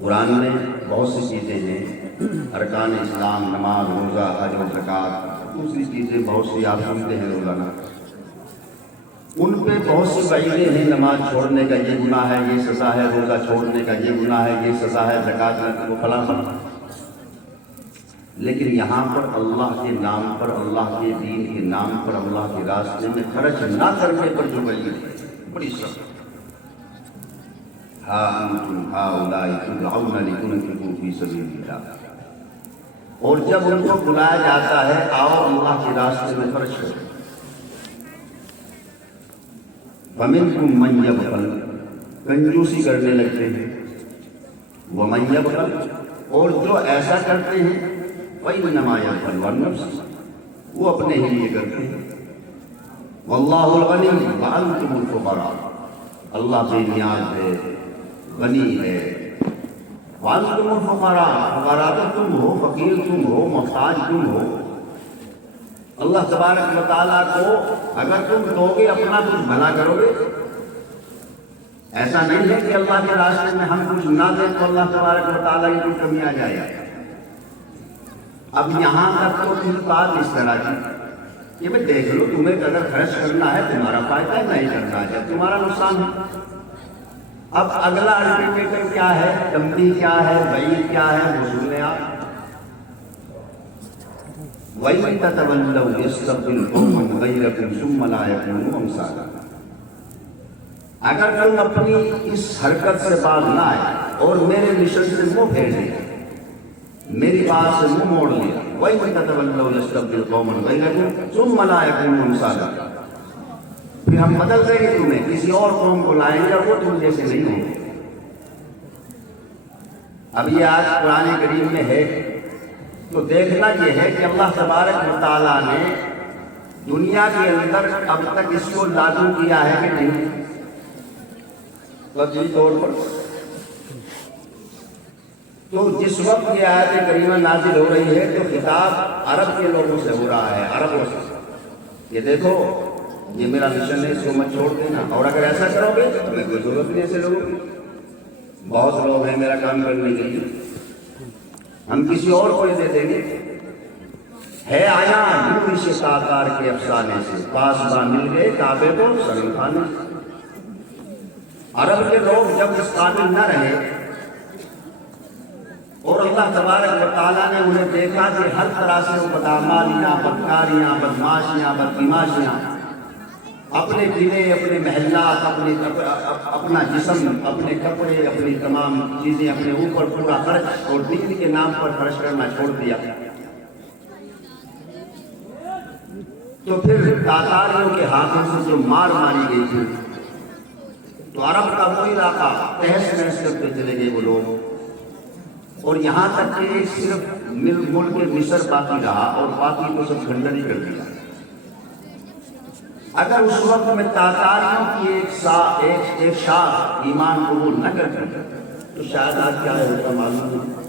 قرآن میں بہت سی چیزیں ہیں، ارکان اسلام، نماز، روزہ، حج و زکوٰۃ، دوسری چیزیں بہت سی آپ سنتے ہیں روزانہ، ان پہ بہت سی وعیدیں ہیں، نماز چھوڑنے کا یہ گناہ ہے، یہ سزا ہے، روزہ چھوڑنے کا یہ گناہ ہے، یہ سزا ہے، زکوٰۃ وہ فلاں فلاں۔ لیکن یہاں پر اللہ کے نام پر، اللہ کے دین کے نام پر، اللہ کے راستے میں خرچ نہ کرنے پر جو وعید ہے بڑی سخت۔ ہاں انتم ہؤلاء تدعون لتنفقوا فی سبیل اللہ، اور جب ان کو بلایا جاتا ہے آؤ اللہ کے راستے میں خرچ کرو، فمنکم من یبخل، کنجوسی کرنے لگتے ہیں، ومن یبخل، اور جو ایسا کرتے ہیں فإنما یبخل عن نفسہ، وہ اپنے ہی لیے کرتے ہیں، واللہ الغنی وانتم الفقراء، اللہ بے نیاز ہے، غنی ہے، وانتم الفقراء، فقراء تو تم ہو، فقیر تم ہو، محتاج تم ہو۔ اللہ تبارک و تعالیٰ کو اگر تم دو گے اپنا کچھ بھلا کرو گے، ایسا نہیں ہے کہ اللہ کے راستے میں ہم کچھ نہ دیں تو اللہ تبارک و تعالیٰ کی کوئی کمی آ جائے۔ اب یہاں تک تو پھر بات اس طرح کی کہ بھائی دیکھ لو، تمہیں اگر خرچ کرنا ہے تمہارا فائدہ ہے، نہیں کرنا ہے تمہارا نقصان ہے۔ اب اگلا الٹیمیٹم کیا ہے، تنبیہ کیا ہے، وعید کیا ہے، وہ سن لیں آپ۔ وَإِن تَتَوَلَّوْا يَسْتَبْدِلْ قَوْمًا غَيْرَكُمْ ثُمَّ لَا يَكُونُوا أَمْثَالَكُمْ، اگر تم اپنی اس حرکت سے باز نہ آئے اور میرے مشن سے منہ پھیر لیا، میری بات سے منہ موڑ لیا، وَإِن تَتَوَلَّوْا يَسْتَبْدِلْ قَوْمًا غَيْرَكُمْ ثُمَّ لَا يَكُونُوا أَمْثَالَكُمْ، پھر ہم بدل دیں گے تمہیں، کسی اور قوم کو لائیں گے اور وہ تم جیسے نہیں ہوں گے۔ اب یہ آج قرآن کریم میں ہے تو دیکھنا یہ ہے کہ اللہ تبارک و تعالیٰ نے دنیا کے اندر اب تک اس کو لاگو کیا ہے کہ نہیں، لفظی طور پر۔ تو جس وقت یہ آیت کریمہ نازل ہو رہی ہے تو خطاب عرب کے لوگوں سے ہو رہا ہے، عربوں سے، یہ دیکھو یہ میرا مشن ہے، اس کو مت چھوڑ دینا، اور اگر ایسا کرو گے تو تمہیں کوئی ضرورت نہیں ایسے لوگوں کی، بہت لوگ ہیں میرا کام کرنے کے لیے، ہم کسی اور کو دے دیں گے۔ ہے آیا یوں سے تاطار کے افسانے سے، پاسباں مل گئے کعبے کو سنگ کھانے سے۔ عرب کے لوگ جب اس قابل نہ رہے اور اللہ تبارک و تعالیٰ نے انہیں دیکھا کہ ہر طرح سے وہ بدعمالیاں، بدکاریاں، بدماشیاں، بدتماشیاں، اپنے قلعے، اپنے محلات، اپنا جسم، اپنے کپڑے، اپنی تمام چیزیں اپنے اوپر پورا خرچ اور دین کے نام پر خرچ کرنا چھوڑ دیا، تو پھر تاتاریوں کے ہاتھوں سے جو مار ماری گئی تھی تو عرب کا وہ علاقہ تہس نہس کرتے چلے گئے وہ لوگ، اور یہاں تک کہ صرف ملک مصر باقی رہا اور باقی کو سب کھنڈر ہی کر دیا۔ اگر اس وقت میں تاتاریوں کی ایک شاخ ایمان قبول نہ کرتی تو شاید آج کیا ہوتا معلوم نہیں۔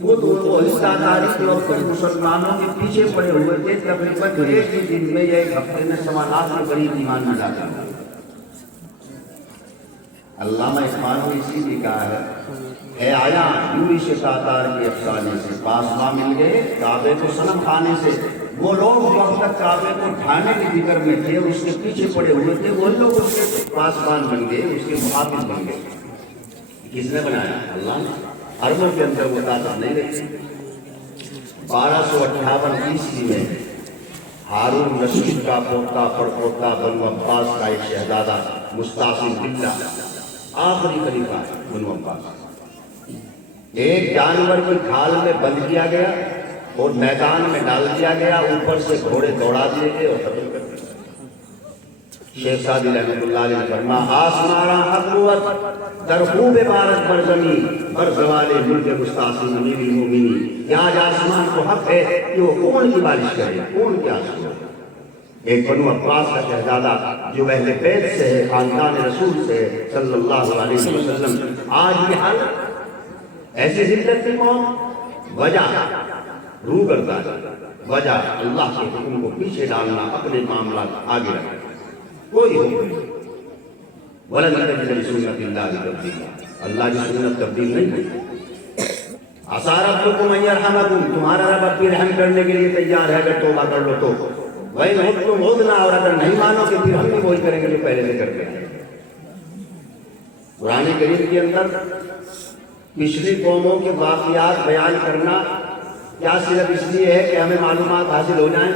وہ اس تاتاری کے وقت مسلمانوں کے پیچھے پڑے ہوئے تھے، تقریباً ایک ہی دن میں یا ایک ہفتے میں 1.25 کے قریب ایمان میں لاتا ہے۔ علامہ اقبال نے اسی لیے کہا ہے آیا یوں سے تاتار کے افسانے سے، پاسباں مل گئے کعبے کو صنم کھانے سے۔ وہ لوگ جو اب تک کعبے کو ڈھانے کی فکر میں تھے، اس کے پیچھے پڑے ہوئے تھے، وہ لوگ اس کے پاسبان بن گئے، اس کے محافظ بن گئے۔ کس نے بنایا؟ اللہ نے۔ عربوں کے اندر وہ طاقت نہیں رہی۔ 1258 عیسوی میں ہارون رشید کا پوتا پڑپوتا بنو عباس کا ایک شہزادہ مستعصم باللہ آخری خلیفہ ہے بنو عباس، ایک جانور کی کھال میں بند کیا گیا اور میدان میں ڈال دیا گیا، اوپر سے گھوڑے دوڑا دیے گئے اور ختم کر دیا۔ شیخ سعدی رحمۃ اللہ علیہ فرما آسمارا حقوت در خوب عبارت بر زمین بر زوال ملک مستعصم امیر المومنین، یہاں آسمان کو حق ہے کہ وہ خون کی بارش کرے، خون کے آنسو۔ ایک بنو عباس کا شہزادہ جو اہل بیت سے ہے، خاندان رسول سے ہے صلی اللہ علیہ وسلم، آج یہ حال، ایسی ذلت کی موت، وجہ روگردان، وجہ اللہ کے حکم کو پیچھے ڈالنا، اپنے معاملات آگے رکھنا، کوئی حکم نہیں۔ وَلَن تَجِدَ لِسُنَّتِ اللَّهِ تَبْدِيلًا، اللہ کی سنت تبدیل نہیں ہوئی۔ عسیٰ ربکم ان یرحمکم، تمہارا رب اب بھی رحم کرنے کے لیے تیار ہے اگر توبہ کر لو تو، وَإِنْ عُدْتُمْ عُدْنَا، اور اگر نہیں مانو کہ پھر ہم بھی وہی کریں گے جو پہلے سے کرتے ہیں۔ قرآن کریم کے اندر پچھلی قوموں کے واقعات بیان کرنا کیا صرف اس لیے ہے کہ ہمیں معلومات حاصل ہو جائیں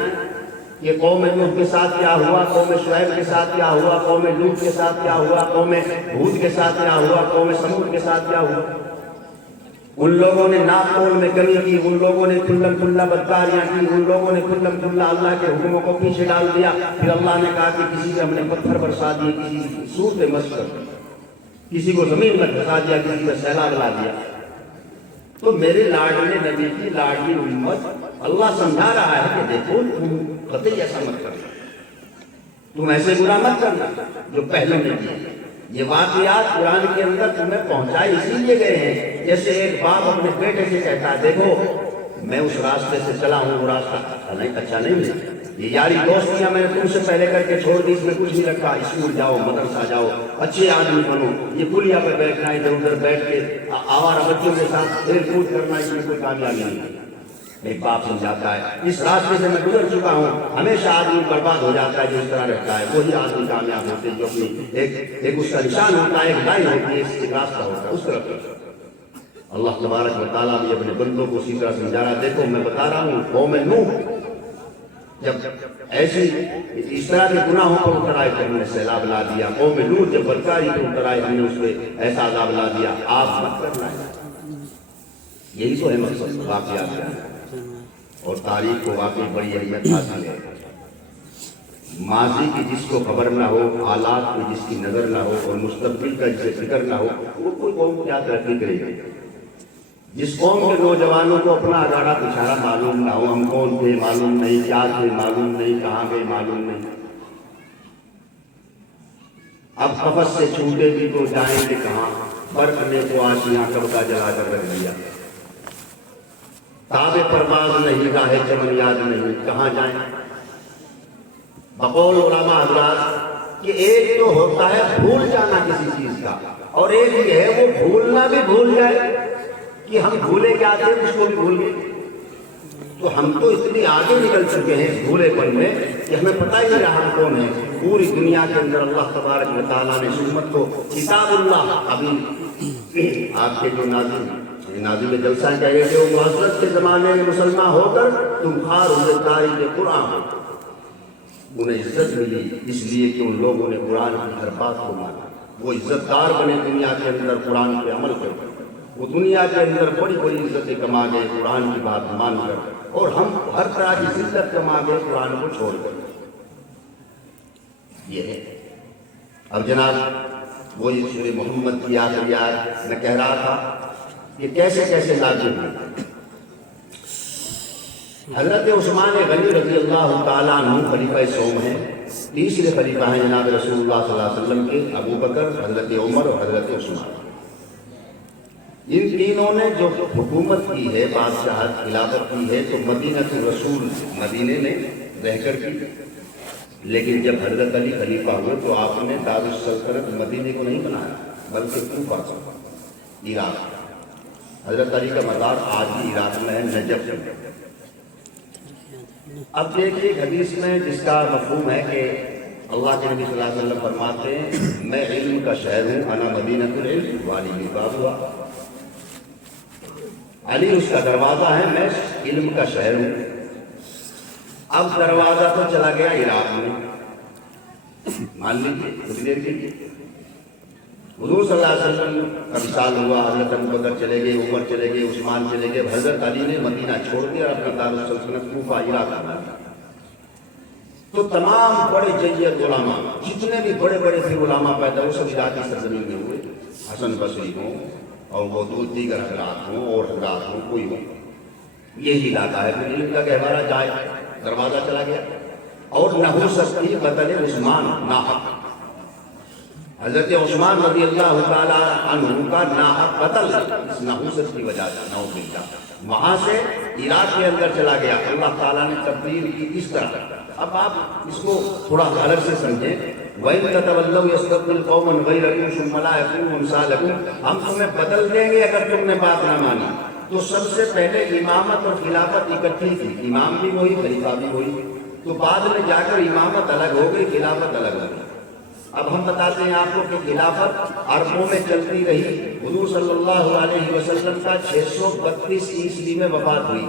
کہ قوم نوح کے ساتھ کیا ہوا، قوم شعیب کے ساتھ کیا ہوا، قوم لوط کے ساتھ کیا ہوا، قوم ہود کے ساتھ کیا ہوا، قوم سمود کے ساتھ کیا ہوا؟ ان لوگوں نے ناپتول میں کمی کی، ان لوگوں نے کھلم کھلا بدکاریاں کی، ان لوگوں نے کھلم کھلا اللہ کے حکموں کو پیچھے ڈال دیا۔ پھر اللہ نے کہا کہ کسی سے ہم نے پتھر برسا دیے، کسی سور پہ مس کر، کسی کو زمین میں دھسا دیا، کسی پہ سیلاب لا دیا۔ تو میرے لاڈلے نبی کی لاڈلی امت، اللہ سمجھا رہا ہے کہ دیکھو تم قطعی ایسا مت کرنا، تم ایسے برا مت کرنا جو پہلے نے کیا۔ یہ واقعات قرآن کے اندر تمہیں پہنچائے اسی لیے گئے ہیں، جیسے ایک باپ اپنے بیٹے سے کہتا ہے دیکھو میں اس راستے سے چلا ہوں، وہ راستہ اچھا نہیں ہے، یہ یاری دوستیاں میں نے تم سے پہلے کر کے چھوڑ دی، اس میں کچھ نہیں رکھا، اسکول جاؤ، مدرسہ جاؤ، اچھے آدمی بنو، یہ پلیا پہ بیٹھنا، ادھر ادھر بیٹھ کے آوارہ بچوں کے ساتھ کھیل کود کرنا، اس میں کوئی کامیابی نہیں۔ ایک باپ سمجھاتا ہے اس راستے سے میں گزر چکا ہوں، ہمیشہ آدمی برباد ہو جاتا ہے جو اس طرح رہتا ہے، وہی آدمی کامیاب ہوتے ہیں جو اپنی ایک اس کا نشان ہوتا ہے، ایک لائن ہوتی ہے، ایک راستہ ہوتا ہے، اس طرف اللہ تبارک و تعالیٰ بھی اپنے بندوں کو اسی طرح سمجھا رہا۔ دیکھو میں بتا رہا ہوں قوم نوح جب ایسی اس طرح کے گناہوں پر اتر آئے تو ہم نے سیلاب لا دیا، قوم لوط جب بدکاری پر اتر آئے ہم نے اس پہ ایسا عذاب لا دیا، آپ مت کرنا ہے۔ یہی تو ہے مقصد واقعات کا، اور تاریخ کو واقعی بڑی اہمیت حاصل ہے۔ ماضی کی جس کو خبر نہ ہو، حالات میں جس کی نظر نہ ہو، اور مستقبل کا جسے فکر نہ ہو، وہ کوئی قوم کیا ترقی کرے گی؟ جس قوم کے نوجوانوں کو اپنا اگاڑا پچھاڑا معلوم نہ ہو، ہم کون تھے معلوم نہیں، کیا تھے معلوم نہیں، کہاں گئے معلوم نہیں، اب قفس سے چھوٹے بھی تو جائیں گے کہاں، برق نے تو آشیاں کب کا جلا کر رکھ دیا، تاب پرواز نہیں، راہ چمن یاد نہیں، کہاں جائیں؟ بقول علماء حضرات کہ ایک تو ہوتا ہے بھول جانا کسی چیز کا، اور ایک یہ ہے وہ بھولنا بھی بھول جائے کہ ہم بھولے کیا تھے، اس کو بھی بھول گئے۔ تو ہم تو اتنی آگے نکل چکے ہیں بھولے پن میں کہ ہمیں پتہ ہی نہیں رہا ہم کون ہیں۔ پوری دنیا کے اندر اللہ تبارک و تعالیٰ نے امت کو کتاب اللہ، ابھی آپ کے جو ناظم جلسہ کہہ رہے تھے، وہ معذرت کے زمانے میں مسلمان ہو کر تم خار ہوئے تاریخ قرآن ہو، انہیں عزت ملی اس لیے کہ ان لوگوں نے قرآن کی ہر بات کو مانا، وہ عزت دار بنے دنیا کے اندر قرآن پہ عمل کر کر، وہ دنیا کے اندر بڑی بڑی عزتیں کما گئے قرآن کی بات مان کر، اور ہم ہر طرح کی عزت کما گئے قرآن کو چھوڑ کر۔ یہ ہے اب جناب وہی سورہ محمد کی آخری آیت میں کہہ رہا تھا کہ کیسے کیسے لازم ہے۔ حضرت عثمان غنی رضی اللہ تعالیٰ عنہ خلیفہ سوم ہیں، تیسرے خلیفہ ہیں جناب رسول اللہ صلی اللہ علیہ وسلم کے، ابو بکر، حضرت عمر اور حضرت عثمان۔ ان تینوں نے جو حکومت کی ہے، بادشاہت خلافت کی ہے، تو مدینہ الرسول مدینے میں رہ کر کی، لیکن جب حضرت علی خلیفہ ہوئے تو آپ نے دارالسلطنت مدینے کو نہیں بنایا بلکہ کوفہ، عراق۔ حضرت علی کا مزار آج بھی عراق میں ہے، نجف۔ اب دیکھیے حدیث میں جس کا مفہوم ہے کہ اللہ کے نبی صلی اللہ علیہ وسلم فرماتے ہیں میں علم کا شہر ہوں، انا مدینہ العلم والی بات ہوا، علی اس کا دروازہ ہے، میں علم کا شہر ہوں۔ اب دروازہ تو چلا گیا عراق میں، مان لیجیے کچھ دیر کے لیے حضور صلی اللہ علیہ وسلم کا وصال ہوا، حضرت ابو بکر چلے گئے، عمر چلے گئے، عثمان چلے گئے، حضرت علی نے مدینہ چھوڑ دیا اور اپنا دارالسلطنت کوفہ عراق بنا دیا۔ تو تمام بڑے جید علماء، جتنے بھی بڑے بڑے پھر علماء پیدا ہوئے، سب عراق کی سرزمین میں ہوئے، حسن بصری ہوں اور وہ دیگر حضرات ہوں اور حضرات ہوں، کوئی ہو، یہی علاقہ ہے۔ پھر علم کا گہوارہ جائے، دروازہ چلا گیا، اور نہ ہو سکتی قتل عثمان ناحق، حضرت عثمان رضی اللہ تعالیٰ عنہ کا ناحق قتل اس نحوست کی وجہ سے، نعوذ باللہ، وہاں سے عراق کے اندر چلا گیا۔ اللہ تعالیٰ نے تبدیل کی اس طرح۔ اب آپ اس کو تھوڑا غلط سے سمجھیں، وَإِن تَتَوَلَّوْا يَسْتَبْدِلْ قَوْمًا غَيْرَكُمْ ثُمَّ لَا يَكُونُوا أَمْثَالَكُمْ، ہم تمہیں بدل دیں گے اگر تم نے بات نہ مانی۔ تو سب سے پہلے امامت اور خلافت اکٹھی تھی، امام بھی وہی خلیفہ بھی وہی، تو بعد میں جا کر امامت الگ ہو گئی، خلافت الگ ہو گئی۔ اب ہم بتاتے ہیں آپ کو کہ خلافت عربوں میں چلتی رہی، حضور صلی اللہ علیہ وسلم کا 632 عیسوی میں وفات ہوئی،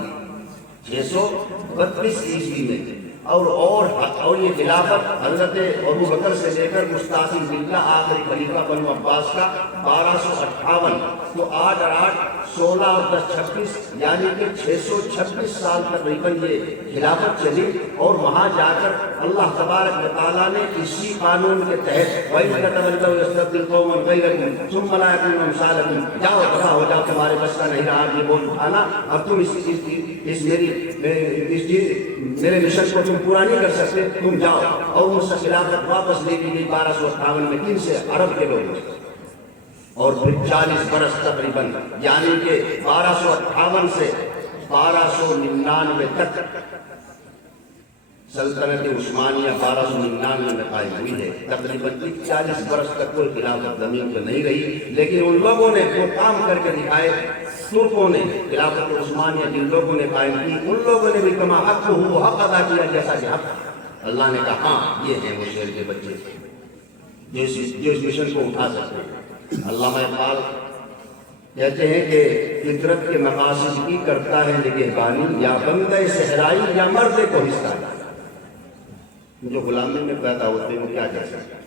632 عیسوی میں، اور یہ خلافت حضرت ابو بکر سے لے کر مستعصم باللہ آخری خلیفہ بنو عباس کا 1258، تو 8 اور 8 16 اور 10 26، یعنی کہ 626 سال تقریباً یہ خلافت چلی، اور وہاں جا کر اللہ تبارک و تعالیٰ نے اسی قانون کے تحت وَإِن تَتَوَلَّوْا يَسْتَبْدِلْ قَوْمًا غَيْرَكُمْ ثُمَّ لَا يَكُونُوا أَمْثَالَكُمْ، جاؤ تباہ ہو جاؤ، تمہارے بس کا نہیں رہا یہ بول اٹھانا، اب تم میرے مشن کو تم پورا نہیں کر سکتے، تم جاؤ۔ اور اس سے خلافت واپس لے لی گئی 1258 میں، کن سے؟ عرب کے لوگ، اور پھر 40 برس تقریباً، یعنی کہ 1258 سے 1299 تک سلطنت عثمانیہ 1299 میں قائم ہوئی ہے، تقریباً 40 برس تک کوئی خلافت زمین پہ نہیں رہی، لیکن ان لوگوں نے وہ کام کر کے دکھائے، ترکوں نے خلافت عثمانیہ جن لوگوں نے قائم کی، ان لوگوں نے بھی کما حق ہو حق ادا کیا جیسا کہ حق۔ اللہ نے کہا ہاں یہ ہیں وہ شیر کے بچے جو اس مشن کو اٹھا سکتے ہیں۔ علامہ اقبال کہتے ہیں کہ فطرت کے مقاصد کی کرتا ہے نگہبانی، یا بندہ صحرائی یا مرد کو حصہ، جو غلامی میں پیدا ہوتے ہیں وہ کیا کہہ سکتے ہیں۔